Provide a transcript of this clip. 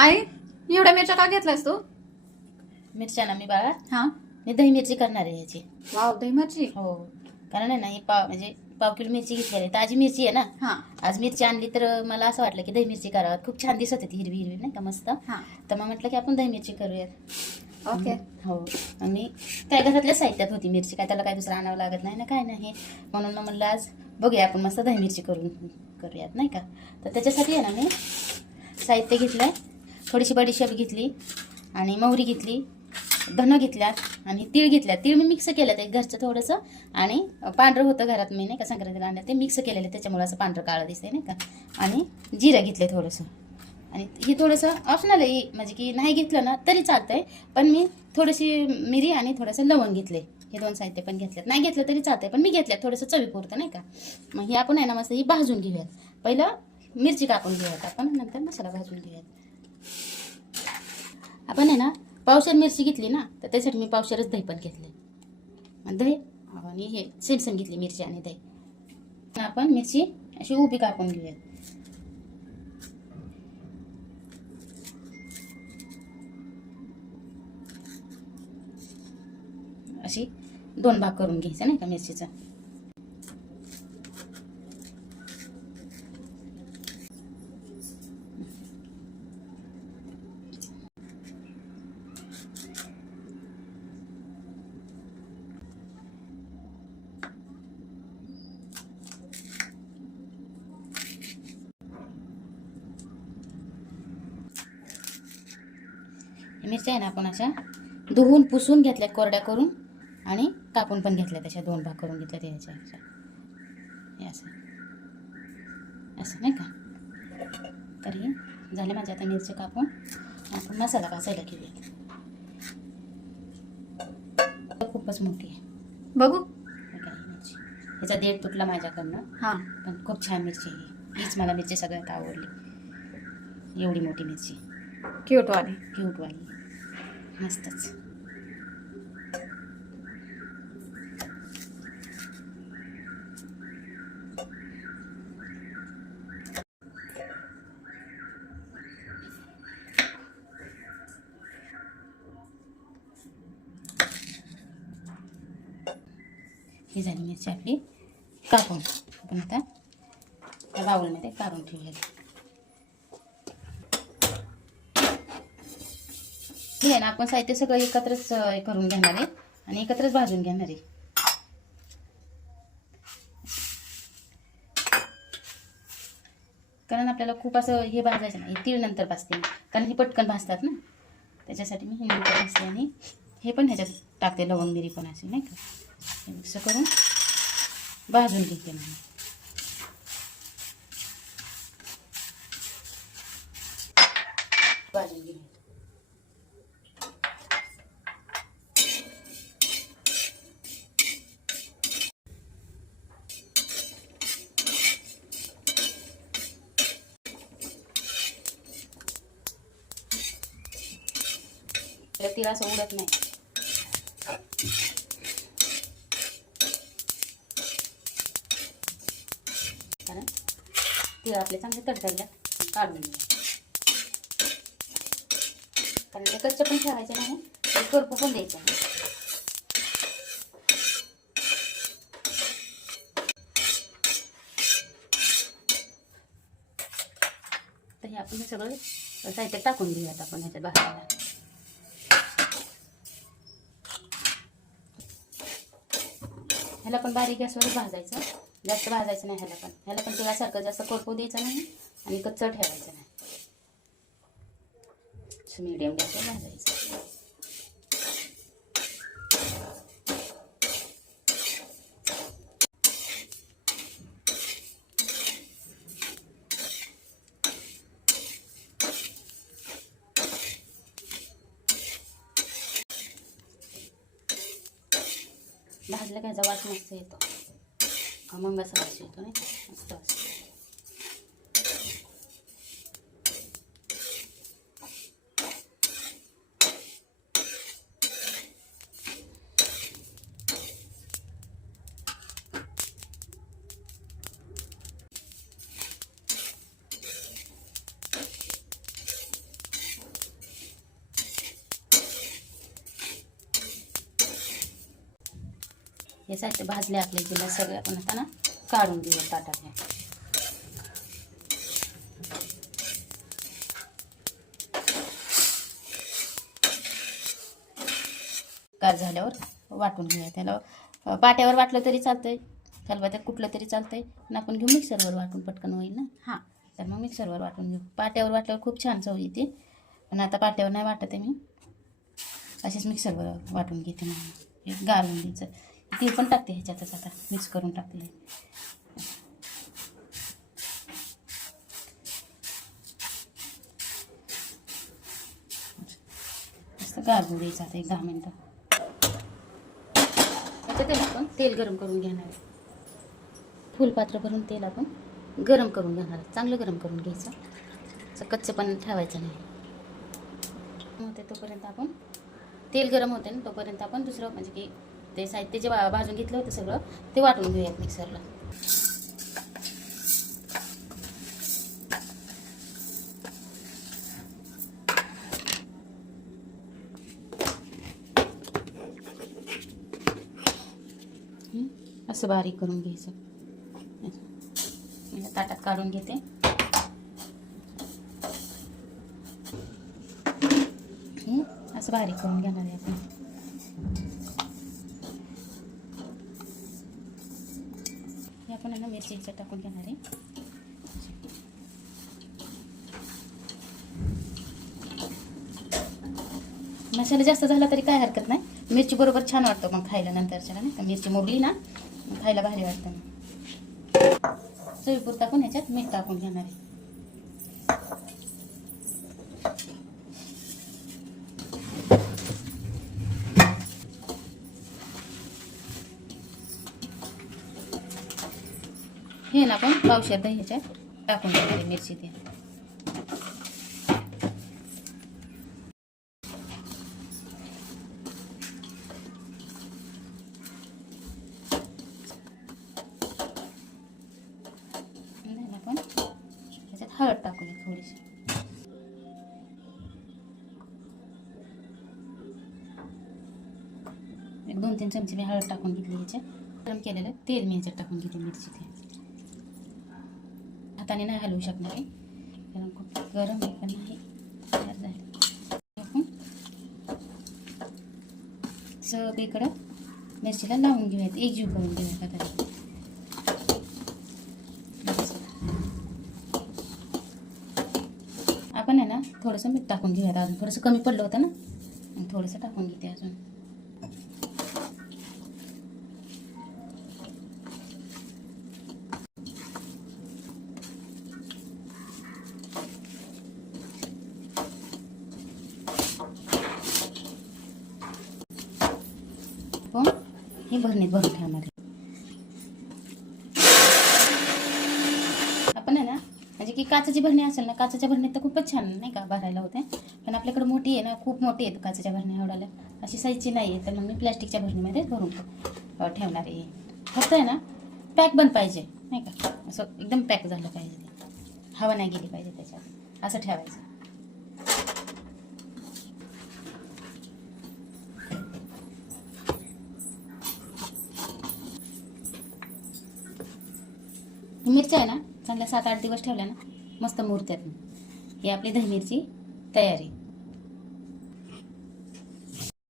आई एवढ्या मिरच्या का घेतलास तू? मिरच्या ना मी बाळा. हा. मी दही मिरची करणार आहे याची. वाव दही मिरची? हो. कारण आहे ना ही पाव म्हणजे पाव किलो मिरची घेतलेली आहे. ताजी मिरची आहे ना. हा. आज मिरची आणली तर मला असं वाटलं की दही मिरची करावं. खूप छान दिसत होती हिरवी हिरवी नाही का मस्त. हा. तर मग म्हटलं की आपण दही मिरची करूयात. ओके. हो. आणि काय घरातल्या साहित्यात होती मिरची. काय त्याला काय दुसरं आणावं लागत नाही ना काय नाही. म्हणून मग म्हणलं आज बघूया आपण मस्त दही मिरची करून करूयात नाही का? तर त्याच्यासाठी आहे ना मी साहित्य घेतलं आहे थोडीशी बडीशेप घेतली आणि मोहरी घेतली धनं घेतल्यात आणि तीळ घेतल्यात. तीळ मी मिक्स केलं ते घरचं थोडंसं आणि पांढरं होतं घरात मी नाही का संक्रांतीला आणलं ते मिक्स केलेलं आहे, त्याच्यामुळे असं पांढरं काळं दिसतंय नाही का. आणि जिरं घेतलं थोडंसं. आणि हे थोडंसं ऑप्शनल आहे. म्हणजे की नाही घेतलं ना तरी चालतं आहे पण मी थोडीशी मिरी आणि थोडंसं लवंग घेतले हे दोन साहित्य पण घेतल्यात. नाही घेतलं तरी चालतंय. पण मी घेतल्यात थोडंसं चवीपुरतं नाही का. मग हे आपण आहे ना मस्त ही भाजून घेऊयात. पहिलं मिरची कापून घेऊयात आपण. नंतर मसाला भाजून घेऊयात. आपण आहे ना पावशेर मिरची घेतली ना तर त्यासाठी मी पावशेरच दही पण घेतले दही आणि हे सेम घेतली मिरची आणि दही. आपण मिरची अशी उभी कापून घेऊयात. अशी दोन भाग करून घ्यायचा नाही का मिरचीचा? मिरच्या आहे ना आपण अशा धुवून पुसून घेतल्यात कोरड्या करून आणि कापून पण घेतल्यात अशा दोन भाग करून घेतल्यात याच्या अशा हे असं. असं नाही का? तरी झाले माझ्या आता मिरची कापून. आपण मसाला भाजायला घेऊयात. खूपच मोठी आहे. बघू. हे ही ह्याचा देठ तुटला माझ्याकडनं. हा. पण खूप छान मिरची आहे. ही. हीच मला मिरची सगळ्यात आवडली. एवढी मोठी मिरची. क्यूट वाली. क्यूटवाली मस्तच. ही झाली मिरची आपली. कापून आपण आता त्या काढून ठेवूया हे आहे ना आपण साहित्य सगळं एकत्रच हे करून घेणार आहे. आणि एकत्रच भाजून घेणार आहे. कारण आपल्याला खूप असं हे भाजायचं नाही तीळ नंतर भाजते. कारण हे पटकन भाजतात ना. त्याच्यासाठी मी हे नंतर भाजते आणि हे पण ह्याच्यात टाकते लवंग मिरी पण असे नाही का? हे मिक्स करून भाजून घेते मी भाजून घेते तर तिला असं उडत नाही. कारण तिळ आपले चांगले तडतडल्या काढून घ्या कारण ते कच्चं पण ठेवायचं नाही ते करपू पण द्यायचं नाही. तर हे आपण हे सगळं साहित्य टाकून घेऊयात आपण ह्याच्या बाहेर ह्याला पण बारीक गॅसवर भाजायचं. जास्त भाजायचं नाही ह्याला पण. ह्याला पण तेलासारखं जास्त कोरपू द्यायचं नाही आणि कच्चं ठेवायचं नाही. मीडियम गॅसवर भाजायचं. भाजलं काय वास मस्त येतो. खमंग असा वास येतो नाही मस्त वास हे साहित्य भाजले आपले जिल्हा सगळे आपण आता ना काढून घेऊ ताटातल्या कार झाल्यावर वाटून घेऊया. त्याला पाट्यावर वाटलं तरी चालतंय. खलबत्यात कुठलं तरी चालतंय. आणि आपण घेऊ मिक्सरवर वाटून पटकन होईल ना? हां तर मग मिक्सरवर वाटून घेऊ. पाट्यावर वाटल्यावर खूप छान चव येते. पण आता पाट्यावर नाही वाटत आहे मी. असेच मिक्सरवर वाटून घेते मग एक गाळून द्यायचं. ते पण टाकते ह्याच्यातच आता मिक्स करून टाकले मस्त द्यायचं आता एक दहा मिनटं. त्याच्यात त्याला आपण तेल गरम करून घेणार आहे. फुलपात्र भरून तेल आपण गरम करून घेणार चांगलं गरम करून घ्यायचं. असं कच्चं पण ठेवायचं नाही. होते तोपर्यंत आपण तेल गरम होते ना तोपर्यंत आपण दुसरं म्हणजे की ते साहित्य जे भाजून घेतलं होतं सगळं ते वाटून घेऊयात मिक्सरला असं बारीक करून घ्यायचं. मी ताटात काढून घेते. असं बारीक करून घेणार आहे आपण. हे ना मिरची ह्याच्यात टाकून घेणार आहे. मसाला जास्त झाला तरी काय हरकत नाही. मिरची बरोबर छान वाटतं मग खायला नंतरच्या नाही का मिरची मोरली ना खायला भारी वाटतं. चवीपूर टाकून ह्याच्यात मीठ टाकून घेणार आहे. हे ना आपण पावशेर दही ह्याच्यात टाकून घेणार मिरची ते. ना आपण. ह्याच्यात हळद टाकूया थोडीशी. एक दोन तीन चमचे मी हळद टाकून घेतली ह्याच्यात गरम केलेलं तेल मी ह्याच्यात टाकून घेते मिरची ते हाताने नाही हलवू शकणार आहे. कारण खूप गरम आहे पण नाही तयार झालं. आपण सगळीकडं मिरचीला लावून घेऊयात. एकजीव करून घेऊयात आता. आपण आहे ना थोडंसं मीठ टाकून घेऊयात अजून. थोडंसं कमी पडलं होतं ना? थोडंसं टाकून घेते अजून. आपण हे भरणीत भरून ठेवणार आहे आपण आहे ना म्हणजे की काचाची भरणी असेल ना काचाच्या भरणीत तर खूपच छान नाही का भरायला होते. पण आपल्याकडे मोठी आहे ना खूप मोठी आहे काचाच्या भरण्या एवढ्याला. अशी साईजची नाही आहे तर मग मी प्लॅस्टिकच्या भरणीमध्ये भरून ठेवणार आहे. फक्त आहे ना पॅक बंद पाहिजे नाही का? असं एकदम पॅक झालं पाहिजे. हवा नाही गेली पाहिजे त्याच्यात. असं ठेवायचं. मिरच्या आहे ना? चांगल्या सात आठ दिवस ठेवल्या ना? मस्त मुरत्यात. ही आपली दही मिरची तयारी.